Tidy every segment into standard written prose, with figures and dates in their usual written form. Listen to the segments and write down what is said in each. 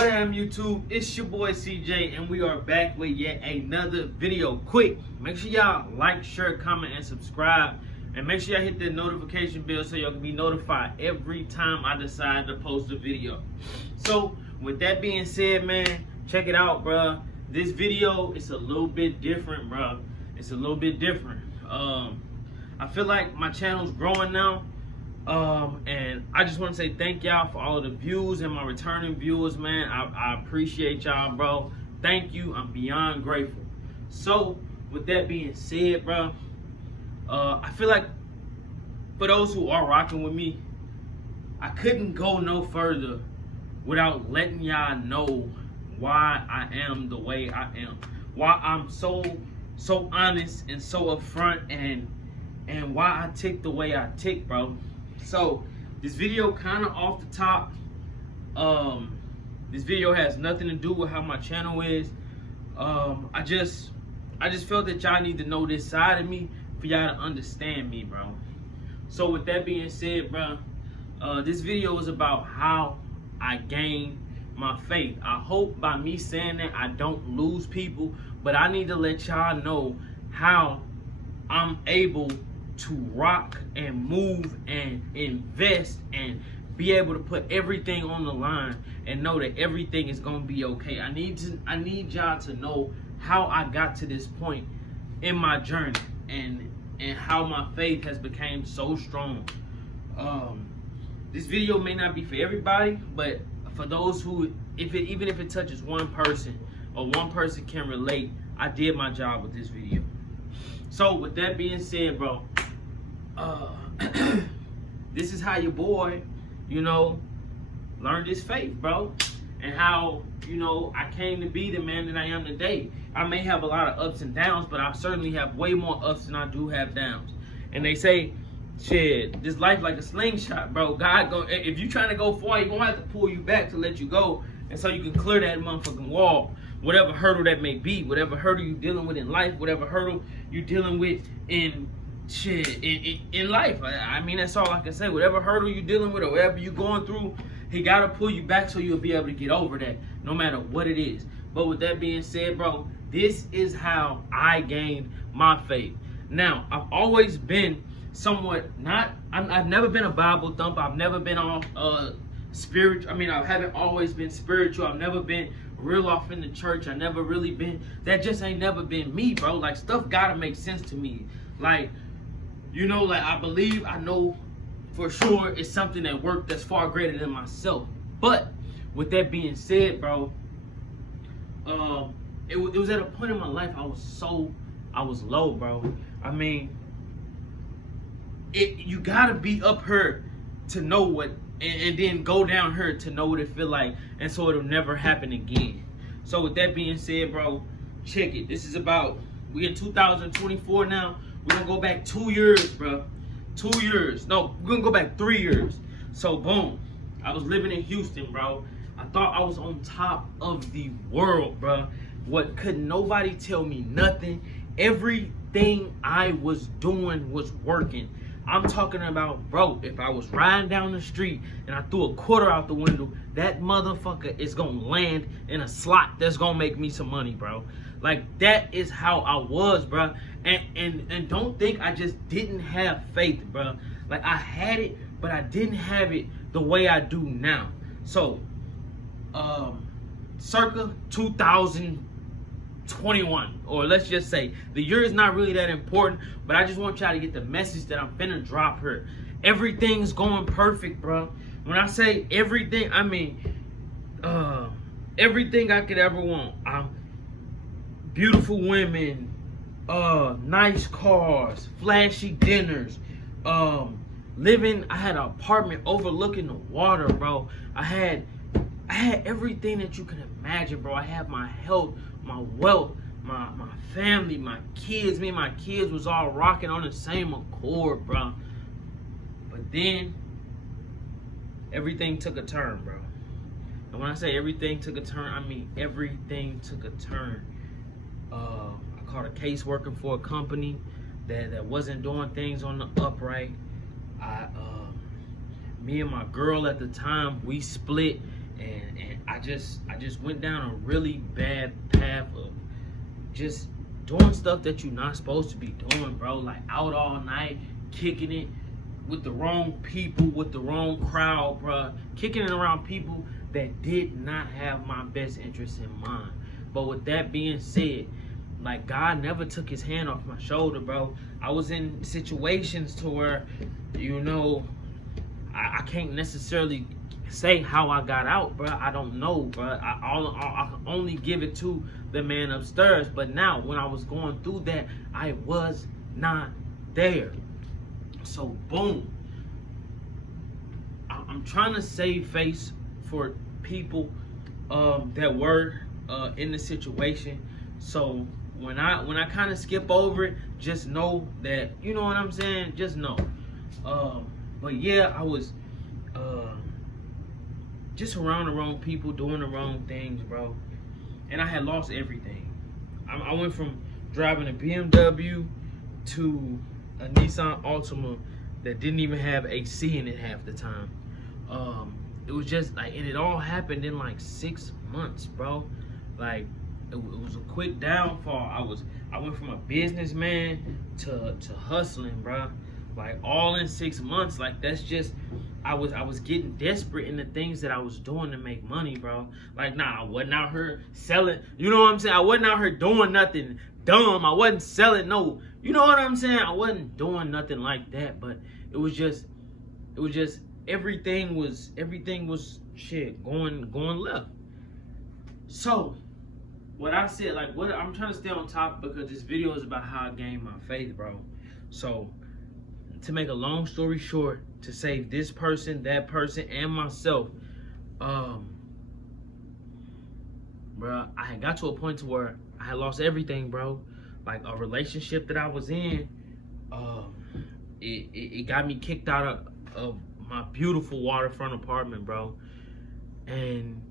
What up, YouTube? It's your boy CJ, and we are back with yet another video. Quick, make sure y'all like, share, comment, and subscribe. And make sure y'all hit the notification bell so y'all can be notified every time I decide to post a video. So, with that being said, man, check it out, bruh. This video is a little bit different, bruh. It's a little bit different. I feel like my channel's growing now. And I just want to say thank y'all for all of the views and my returning viewers, man. I appreciate y'all, bro. Thank you. I'm beyond grateful. So, with that being said, bro, I feel like for those who are rocking with me, I couldn't go no further without letting y'all know why I am the way I am. Why I'm so honest and so upfront, and why I tick the way I tick, bro. So this video kind of off the top. This video has nothing to do with how my channel is. I just felt that y'all need to know this side of me for y'all to understand me, bro. So with that being said, bro, this video is about how I gain my faith. I hope by me saying that I don't lose people, but I need to let y'all know how I'm able to rock and move and invest and be able to put everything on the line and know that everything is gonna be okay. I need y'all to know how I got to this point in my journey and how my faith has become so strong. This video may not be for everybody, but for those who, even if it touches one person or one person can relate, I did my job with this video. So with that being said, bro, this is how your boy, learned his faith, bro, and how, I came to be the man that I am today. I may have a lot of ups and downs, but I certainly have way more ups than I do have downs. And they say, shit, this life like a slingshot, bro. If you trying to go far, He gonna have to pull you back to let you go, and so you can clear that motherfucking wall, whatever hurdle that may be, whatever hurdle you dealing with in life, whatever hurdle you dealing with in life. I mean, that's all I can say. Whatever hurdle you're dealing with or whatever you're going through, He gotta pull you back so you'll be able to get over that, no matter what it is. But with that being said, bro, this is how I gained my faith. Now, I've always been somewhat I've never been a Bible thumper. I've never been all spiritual. I mean, I haven't always been spiritual. I've never been real off in the church. I never really been. That just ain't never been me, bro. Like, stuff gotta make sense to me. Like, I know for sure it's something that worked that's far greater than myself. But with that being said, bro, it was at a point in my life I was low, bro. I mean, you gotta be up here to know what, and then go down here to know what it feel like, and so it'll never happen again. So with that being said, bro, check it. This is we in 2024 now. We're gonna go back 2 years, bro. 2 years. No, we're gonna go back 3 years. So boom, I was living in Houston, bro. I thought I was on top of the world, bro. What could nobody tell me nothing? Everything I was doing was working. I'm talking about, bro, if I was riding down the street and I threw a quarter out the window, that motherfucker is gonna land in a slot that's gonna make me some money, bro. Like, that is how I was, bro. And don't think I just didn't have faith, bro. Like, I had it, but I didn't have it the way I do now. So, circa 2021, or let's just say, the year is not really that important, but I just want y'all to get the message that I'm finna drop here. Everything's going perfect, bro. When I say everything, I mean everything I could ever want. Beautiful women, nice cars, flashy dinners, living. I had an apartment overlooking the water, bro. I had everything that you can imagine, bro. I had my health, my wealth, my family, my kids. Me and my kids was all rocking on the same accord, bro. But then everything took a turn, bro. And when I say everything took a turn, I mean everything took a turn. I caught a case working for a company that wasn't doing things on the upright. Me and my girl at the time, we split, and I just went down a really bad path of just doing stuff that you're not supposed to be doing, bro. Like out all night, kicking it with the wrong people, with the wrong crowd, bro. Kicking it around people that did not have my best interest in mind. But with that being said, like, God never took his hand off my shoulder, bro. I was in situations to where, you know, I can't necessarily say how I got out, bro. I don't know, bro. I can only give it to the man upstairs. But now, when I was going through that, I was not there. So, boom. I'm trying to save face for people that were in the situation. So when I kind of skip over it, just know that, you know what I'm saying? Just know. But yeah, I was just around the wrong people, doing the wrong things, bro. And I had lost everything. I went from driving a BMW to a Nissan Altima that didn't even have AC in it half the time. It was just like, and it all happened in like 6 months, bro. Like, it was a quick downfall. I went from a businessman to hustling, bro. Like, all in 6 months. Like, that's just, I was getting desperate in the things that I was doing to make money, bro. Like, nah, I wasn't out here selling, you know what I'm saying? I wasn't out here doing nothing dumb. I wasn't selling no, you know what I'm saying? I wasn't doing nothing like that, but it was just everything was shit going left. So what I said, like, what I'm trying to stay on top, because this video is about how I gained my faith, bro. So to make a long story short, to save this person, that person, and myself, bro, I had got to a point to where I had lost everything, bro. Like, a relationship that I was in, it got me kicked out of my beautiful waterfront apartment, bro. And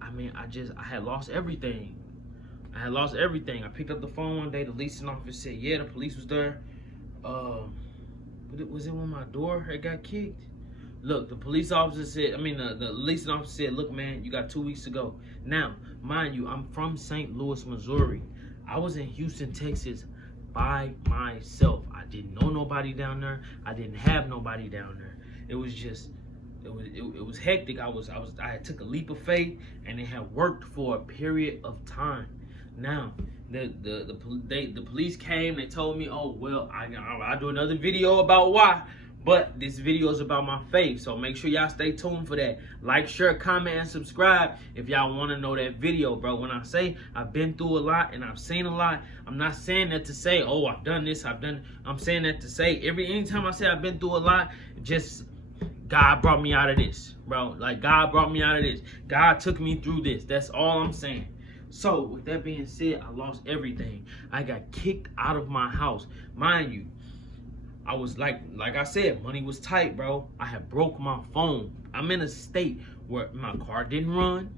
I mean, I had lost everything. I picked up the phone one day. The leasing officer said, yeah, the police was there. But was it when my door had got kicked? Look, the police officer said, the leasing officer said, look, man, you got 2 weeks to go. Now, mind you, I'm from St. Louis, Missouri. I was in Houston, Texas by myself. I didn't know nobody down there. I didn't have nobody down there. It was just, it was hectic. I had took a leap of faith, and it had worked for a period of time. Now, the police came. They told me, oh well, I'll do another video about why. But this video is about my faith, so make sure y'all stay tuned for that. Like, share, comment, and subscribe if y'all want to know that video, bro. When I say I've been through a lot and I've seen a lot, I'm not saying that to say, oh, I've done this, I'm saying that to say, anytime I say I've been through a lot, just God brought me out of this, bro. Like, God brought me out of this. God took me through this. That's all I'm saying. So, with that being said, I lost everything. I got kicked out of my house. Mind you, I was like I said, money was tight, bro. I had broke my phone. I'm in a state where my car didn't run.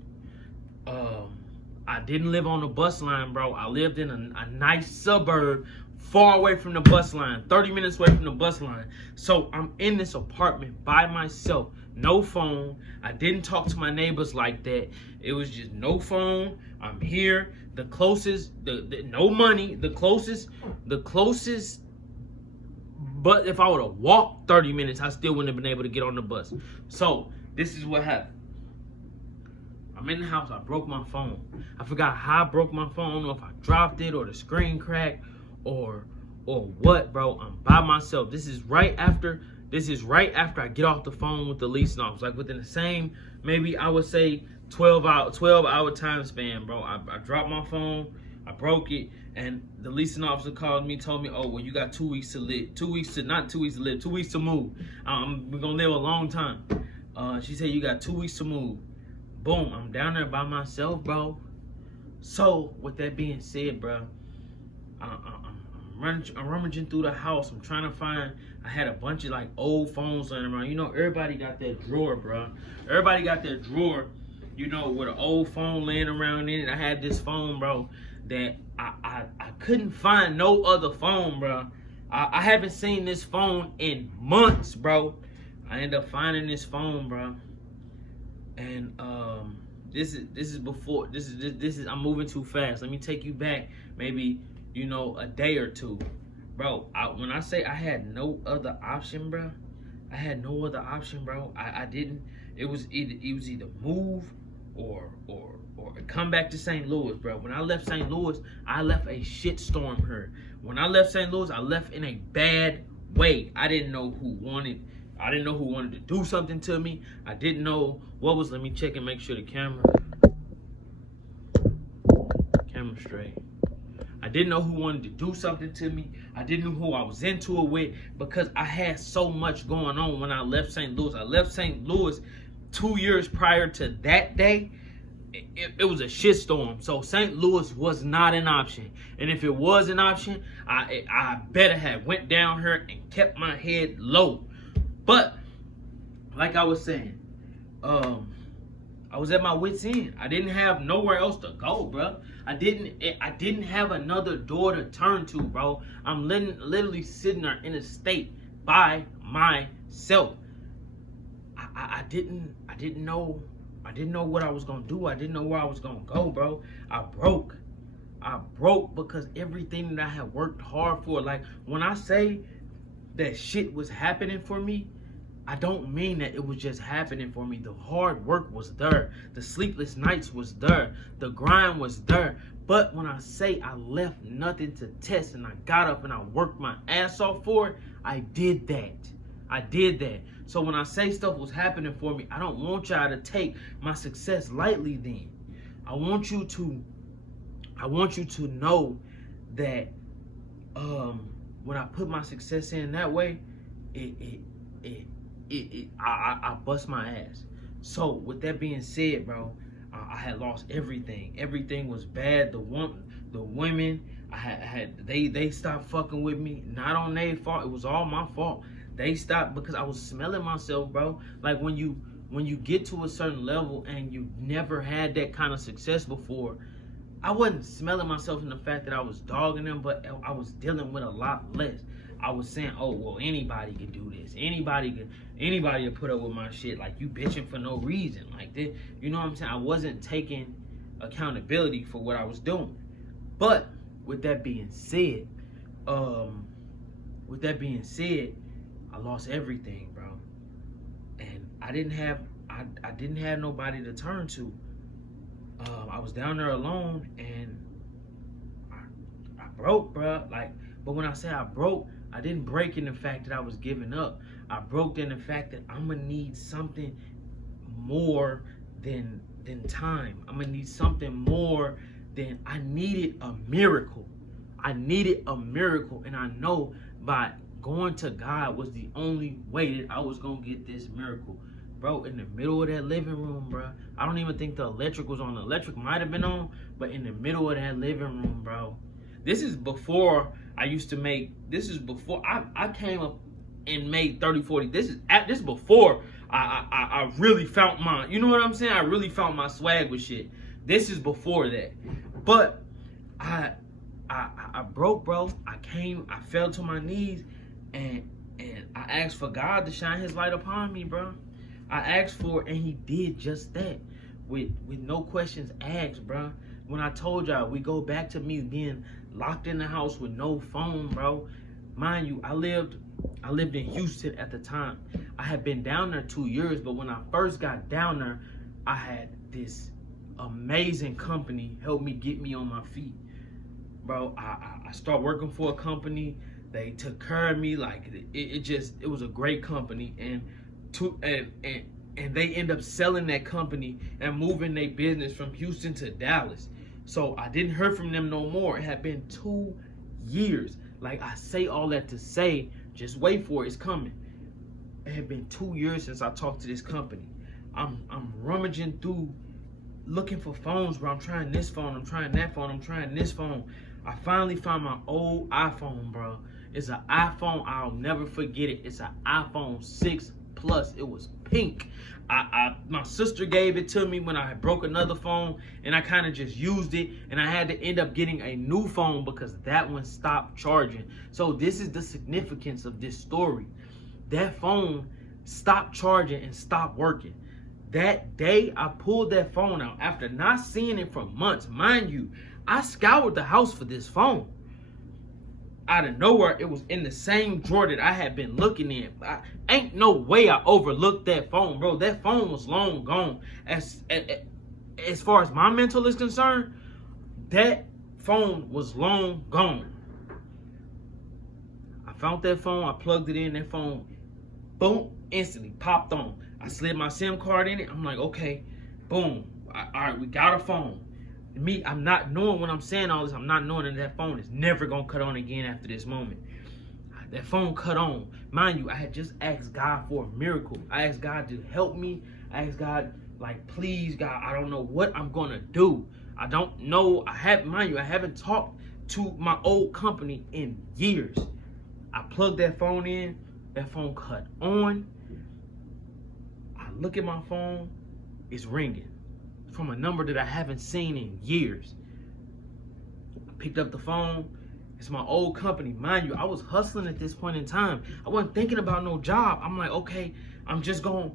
I didn't live on the bus line, bro. I lived in a nice suburb far away from the bus line, 30 minutes away from the bus line. So I'm in this apartment by myself, no phone. I didn't talk to my neighbors like that. It was just no phone. I'm here. The closest, no money. The closest. But if I would have walked 30 minutes, I still wouldn't have been able to get on the bus. So this is what happened. I'm in the house. I broke my phone. I forgot how I broke my phone. I don't know if I dropped it or the screen cracked or what, bro. I'm by myself. This is right after I get off the phone with the leasing officer. Like, within the same, maybe I would say 12 hour time span, bro. I dropped my phone. I broke it, and the leasing officer called me, told me, oh, well, you got 2 weeks to live. 2 weeks to move. We're gonna live a long time. She said, you got 2 weeks to move. Boom, I'm down there by myself, bro. So, with that being said, bro, I'm rummaging through the house. I'm trying to find, I had a bunch of like old phones laying around. You know, everybody got that drawer, bro. Everybody got that drawer, you know, with an old phone laying around in it. I had this phone, bro, that I couldn't find no other phone, bro. I haven't seen this phone in months, bro. I ended up finding this phone, bro. And this is before this is I'm moving too fast. Let me take you back maybe, you know, a day or two. Bro, when I say I had no other option, bro, I had no other option, bro. I didn't. It was either move or come back to St. Louis, bro. When I left St. Louis, I left a shitstorm here. When I left St. Louis, I left in a bad way. I didn't know who wanted to do something to me. I didn't know what was. Let me check and make sure the camera straight. I didn't know who wanted to do something to me. I didn't know who I was into it with, because I had so much going on when I left St. Louis. I left St. Louis 2 years prior to that day. It was a shitstorm. So St. Louis was not an option. And if it was an option, I better have went down here and kept my head low. But like I was saying, I was at my wit's end. I didn't have nowhere else to go, bro. I didn't have another door to turn to, bro. I'm literally sitting there in a state by myself. I didn't know what I was gonna do. I didn't know where I was gonna go, bro. I broke because everything that I had worked hard for, like when I say that shit was happening for me, I don't mean that it was just happening for me. The hard work was there. The sleepless nights was there. The grind was there. But when I say I left nothing to test and I got up and I worked my ass off for it, I did that. I did that. So when I say stuff was happening for me, I don't want y'all to take my success lightly then. I want you to know that when I put my success in that way, I bust my ass. So with that being said, bro, I had lost everything. Everything was bad. The women they stopped fucking with me. Not on their fault. It was all my fault. They stopped because I was smelling myself, bro. Like when you get to a certain level and you never had that kind of success before, I wasn't smelling myself in the fact that I was dogging them, but I was dealing with a lot less. I was saying, oh, well, anybody can do this. Anybody can put up with my shit. Like, you bitching for no reason. Like, this, you know what I'm saying? I wasn't taking accountability for what I was doing. But with that being said, I lost everything, bro. And I didn't have nobody to turn to. I was down there alone, and I broke, bro. Like, but when I say I broke, I didn't break in the fact that I was giving up. I broke in the fact that I'm gonna need something more than time. I'm gonna need something more than I needed a miracle. I needed a miracle, and I know by going to God was the only way that I was gonna get this miracle. Bro, in the middle of that living room, bro, I don't even think the electric was on. The electric might have been on, but in the middle of that living room, bro, this is before I used to make, this is before I came up and made 30, 40. This is before I really found my, you know what I'm saying? I really found my swag with shit. This is before that. But I broke, bro. I fell to my knees and I asked for God to shine his light upon me, bro. I asked for it, and he did just that with no questions asked, bro. When I told y'all, we go back to me being locked in the house with no phone, bro. Mind you, I lived in Houston at the time. I had been down there 2 years, but when I first got down there, I had this amazing company help me get me on my feet. Bro, I started working for a company. They took care of me. Like, it was a great company. And they end up selling that company and moving their business from Houston to Dallas. So I didn't hear from them no more. It had been 2 years. Like, I say all that to say, just wait for it, it's coming. It had been 2 years since I talked to this company. I'm rummaging through looking for phones, bro. I'm trying this phone, I'm trying that phone, I'm trying this phone. I finally found my old iPhone, bro. It's an iPhone, I'll never forget it. It's an iPhone 6 Plus. It was pink. My sister gave it to me when I had broke another phone, and I kind of just used it, and I had to end up getting a new phone because that one stopped charging. So this is the significance of this story. That phone stopped charging and stopped working. That day, I pulled that phone out after not seeing it for months. Mind you, I scoured the house for this phone. Out of nowhere, it was in the same drawer that I had been looking in. Ain't no way I overlooked that phone, bro. That phone was long gone. As far as my mental is concerned, that phone was long gone. I found that phone. I plugged it in. That phone, boom, instantly popped on. I slid my SIM card in it. I'm like, okay, boom. All right, we got a phone. Me, I'm not knowing when I'm saying all this, I'm not knowing that phone is never going to cut on again after this moment. That phone cut on. Mind you, I had just asked God for a miracle. I asked God to help me. I asked God, like, please, God, I don't know what I'm going to do. I don't know. I haven't talked to my old company in years. I plugged that phone in. That phone cut on. I look at my phone. It's ringing from a number that I haven't seen in years. I picked up the phone. It's my old company. Mind you, I was hustling at this point in time. I wasn't thinking about no job. I'm like, okay, I'm gonna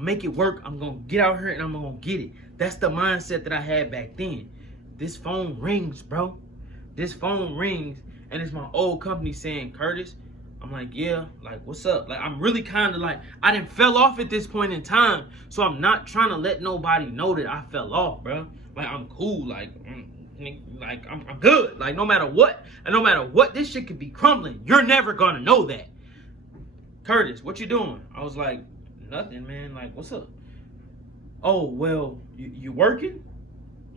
make it work. I'm gonna get out here and I'm gonna get it. That's the mindset that I had back then. This phone rings, bro. This phone rings, and it's my old company saying, Curtis. I'm like, yeah, like, what's up? Like, I'm really kind of like, I done fell off at this point in time, so I'm not trying to let nobody know that I fell off, bro. Like, I'm cool, like I'm good. Like, no matter what, and no matter what, this shit could be crumbling. You're never gonna know that. Curtis, what you doing? I was like, nothing, man. Like, what's up? Oh, well, you working?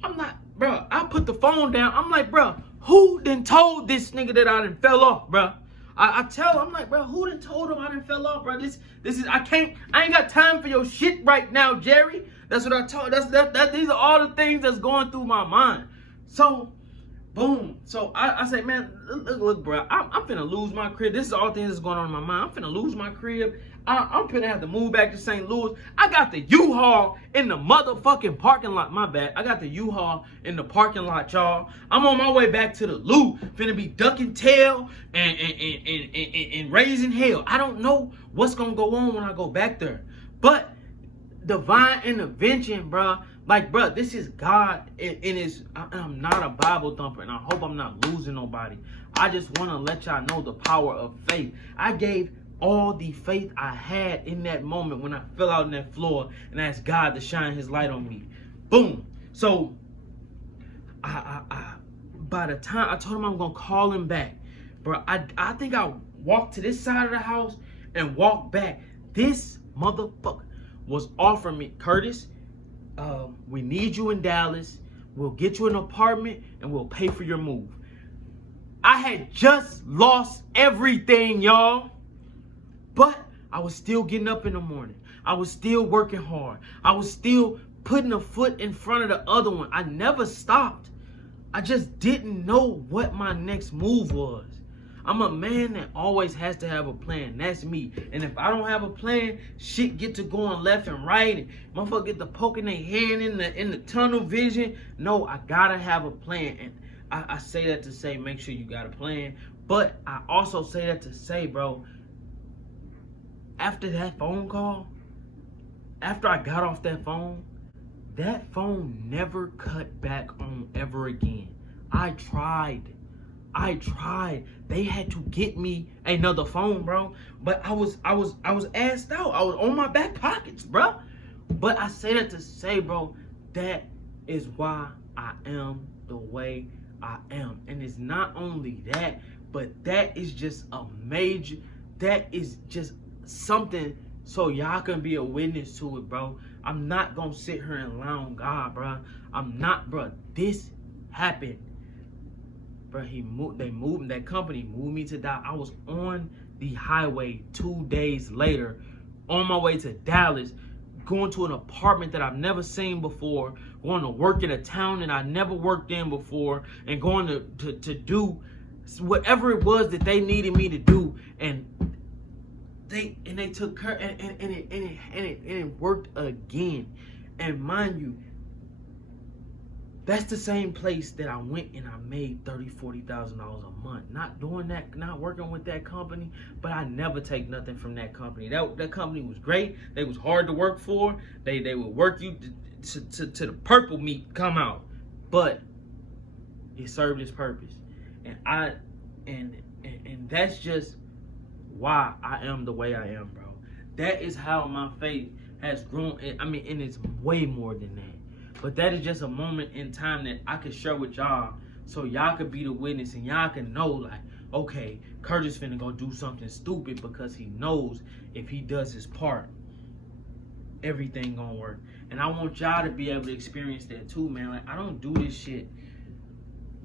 I'm not, bro. I put the phone down. I'm like, bro, who done told this nigga that I done fell off, bro? I'm like, bro, who done told him I done fell off, bro? This is, I ain't got time for your shit right now, Jerry. That's what I told, these are all the things that's going through my mind. So, boom. So I say, man, look, bro, I'm finna lose my crib. This is all things that's going on in my mind. I'm finna lose my crib. I'm finna have to move back to St. Louis. I got the U-Haul in the motherfucking parking lot. My bad. I got the U-Haul in the parking lot, y'all. I'm on my way back to the loop. Finna be ducking tail and raising hell. I don't know what's gonna go on when I go back there. But divine intervention, bro. Like, bro, this is God. I'm not a Bible thumper, and I hope I'm not losing nobody. I just want to let y'all know the power of faith. I gave all the faith I had in that moment when I fell out on that floor and asked God to shine his light on me. Boom. So, by the time I told him I'm going to call him back, bro, I think I walked to this side of the house and walked back. This motherfucker was offering me, Curtis, we need you in Dallas. We'll get you an apartment and we'll pay for your move. I had just lost everything, y'all. But I was still getting up in the morning. I was still working hard. I was still putting a foot in front of the other one. I never stopped. I just didn't know what my next move was. I'm a man that always has to have a plan. That's me. And if I don't have a plan, shit get to going left and right. And motherfucker get to poking their hand in the tunnel vision. No, I gotta have a plan. And I say that to say, make sure you got a plan. But I also say that to say, bro, after that phone call, after I got off that phone never cut back on ever again. I tried. They had to get me another phone, bro. But I was asked out. I was on my back pockets, bro. But I say that to say, bro, that is why I am the way I am. And it's not only that, but that is just something so y'all can be a witness to it, bro. I'm not gonna sit here and lie on God, bro. I'm not, bro. This happened. Bro, that company moved me to Dallas. I was on the highway 2 days later, on my way to Dallas, going to an apartment that I've never seen before, going to work in a town that I never worked in before, and going to do whatever it was that they needed me to do, and they took care, and it worked again. And mind you, That's the same place that I went and I made $30,000-$40,000 a month. Not doing that, not working with that company, but I never take nothing from that company. That company was great. They was hard to work for. They would work you to the purple meat come out, but it served its purpose. And that's just why I am the way I am, bro. That is how my faith has grown. I mean, and it's way more than that. But that is just a moment in time that I could share with y'all, so y'all could be the witness and y'all can know, like, okay, Curtis finna go do something stupid, because he knows if he does his part, everything gonna work. And I want y'all to be able to experience that too, man. Like, I don't do this shit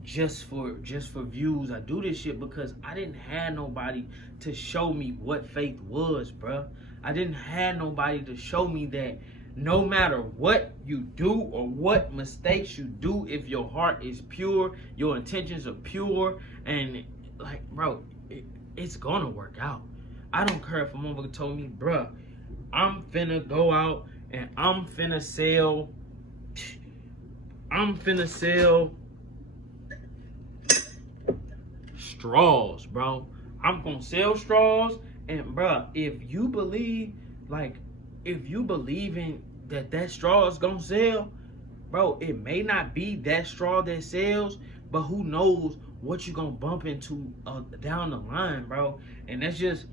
just for views. I do this shit because I didn't have nobody to show me what faith was, bruh. I didn't have nobody to show me that no matter what you do or what mistakes you do, if your heart is pure, your intentions are pure, and like, bro, it's gonna work out. I don't care if a motherfucker told me, bruh, I'm finna go out and I'm finna sell straws, bro. I'm gonna sell straws, and bruh, if you believe in that straw is gonna sell, bro, it may not be that straw that sells, but who knows what you gonna bump into down the line, bro. And that's just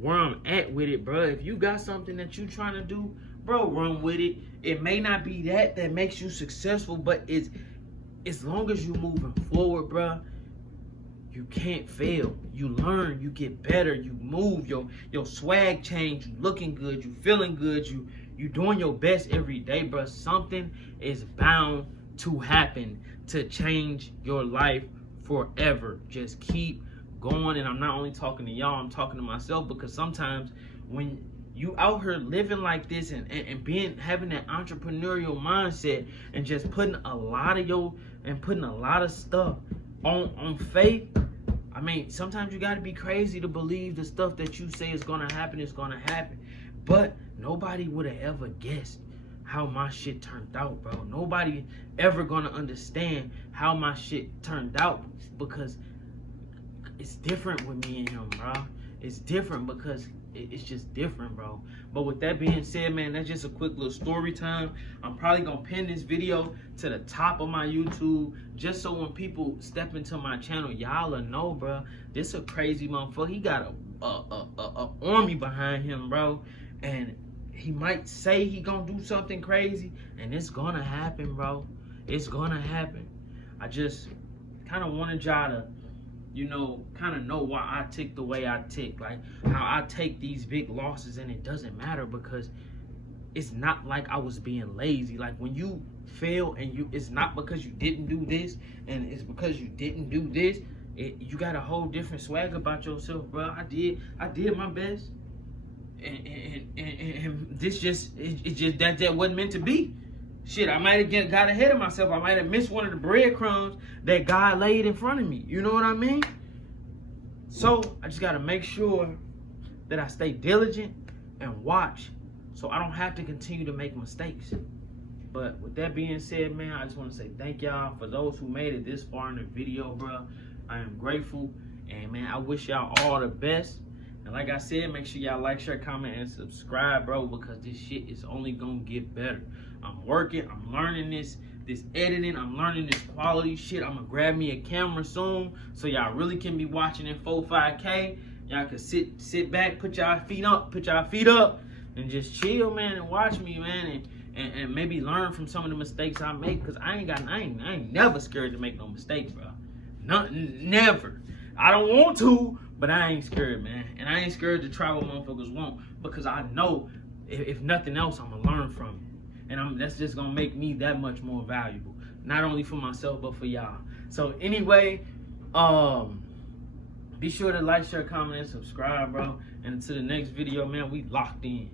where I'm at with it, bro. If you got something that you trying to do, bro, run with it. It may not be that makes you successful, but it's, as long as you moving forward, bro, you can't fail. You learn, you get better, you move, your swag change, you looking good, you feeling good, you doing your best every day, bro. Something is bound to happen to change your life forever. Just keep going. And I'm not only talking to y'all, I'm talking to myself, because sometimes when you out here living like this and having that entrepreneurial mindset and just putting a lot of stuff on faith, I mean, sometimes you gotta be crazy to believe the stuff that you say is gonna happen is gonna happen. But nobody would have ever guessed how my shit turned out, bro. Nobody ever gonna understand how my shit turned out, because it's different with me and him, bro. It's different because it's just different, bro. But with that being said, man, that's just a quick little story time. I'm probably gonna pin this video to the top of my YouTube, just so when people step into my channel, y'all will know, bro, this a crazy motherfucker. He got a army behind him, bro, and he might say he gonna do something crazy, and it's gonna happen, bro. It's gonna happen. I just kind of wanted y'all to, you know, kind of know why I tick the way I tick, like how I take these big losses, and it doesn't matter, because it's not like I was being lazy. Like, when you fail and it's not because you didn't do this, and it's because you didn't do this, you got a whole different swag about yourself, bro. I did my best, and this just that wasn't meant to be. Shit, I might have got ahead of myself. I might have missed one of the breadcrumbs that God laid in front of me. You know what I mean? So I just got to make sure that I stay diligent and watch, so I don't have to continue to make mistakes. But with that being said, man, I just want to say thank y'all for those who made it this far in the video, bro. I am grateful, and man, I wish y'all all the best. And like I said, make sure y'all like, share, comment, and subscribe, bro, because this shit is only gonna get better. I'm working, I'm learning this editing, I'm learning this quality shit. I'm gonna grab me a camera soon, so y'all really can be watching in 4.5K. Y'all can sit back, put y'all feet up, and just chill, man, and watch me, man, and maybe learn from some of the mistakes I make, because I ain't never scared to make no mistakes, bro. Never. I don't want to, but I ain't scared, man. And I ain't scared to try what motherfuckers want, because I know if nothing else, I'm gonna learn from it. And that's just gonna make me that much more valuable, not only for myself but for y'all. So anyway, be sure to like, share, comment, and subscribe, bro. And until the next video, man, we locked in.